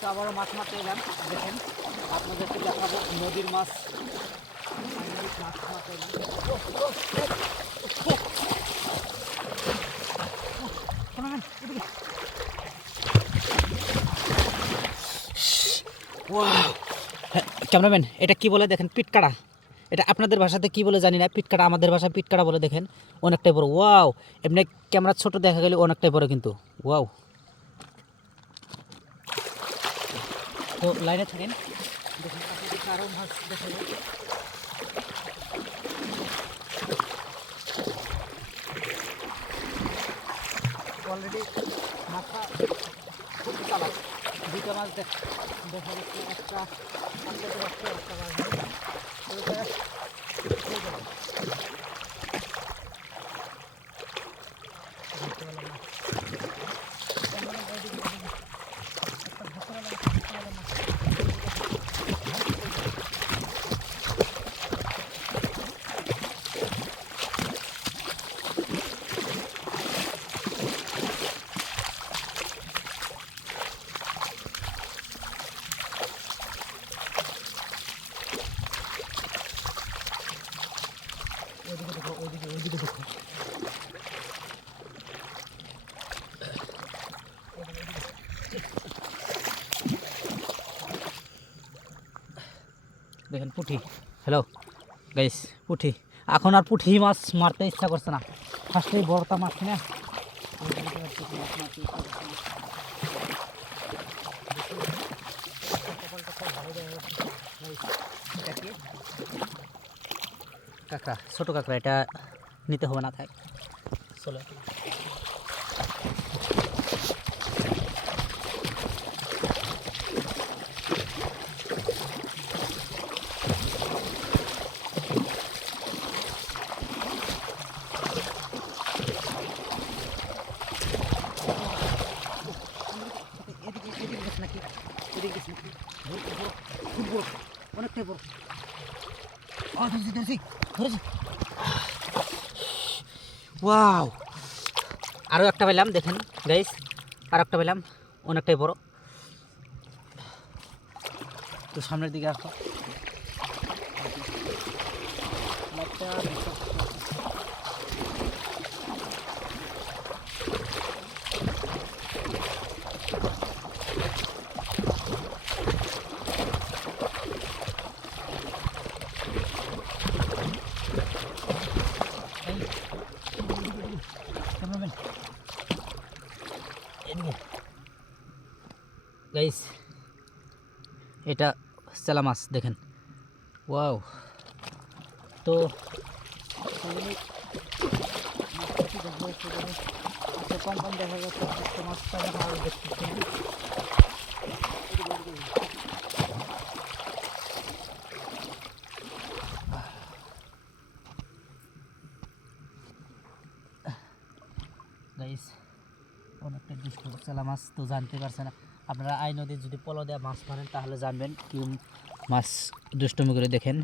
তো আবারও মাছ মারতে এলাম। দেখেন আপনাদেরকে দেখাবো নদীর মাছ। মাছ মারতে এলাম। ক্যামেরাম্যান, এটা কি বলে দেখেন? পিটকাড়া। এটা আপনাদের ভাষাতে কি বলে জানি না, পিটকাড়া। আমাদের ভাষায় পিটকাড়া বলে। দেখেন অনেকটাই বড়। ওয়াও, এমনি ক্যামেরা ছোট দেখা গেলে অনেকটাই বড় কিন্তু। ওয়াও। তো লাইনে থাকেন, দেখুন আপনাদেরকে আরও মাছ দেখাবো। অলরেডি মাথা খুব চালাক। দুটো মাছ দেখা যাচ্ছে, একটা আটকাতে পারছে, একটা মাছ ওইদিকে দেখো, ওইদিকে দেখো। দেখেন পুঁটি। হ্যালো গাইস, পুঁটি। এখন আর পুঁটি মাছ মারতে ইচ্ছা করছে না। ফার্স্টেই বড়টা মারছি না। কাঁকড়া, ছোটো কাঁকড়া, এটা নিতে হবে না, থাক। চলো অনেকটাই বড়। ধরেছি। ওয়াও, আরও একটা পেলাম। দেখেন গাইস, আর একটা পেলাম, অনেকটাই বড়। তো সামনের দিকে আসো। গাইস, এটা চেলা মাছ। দেখেন ওয়াও। তো কম কম দেখা যাচ্ছে, একটা মাছটা দেখা দেখতেছি। গাইস, অনেকটা দুষ্ট চেলা মাছ। তো জানতে পারছেন আপনারা, আই নদীর যদি পলো দেওয়া মাছ মারেন তাহলে জানবেন কি মাছ দুষ্টমি করে। দেখেন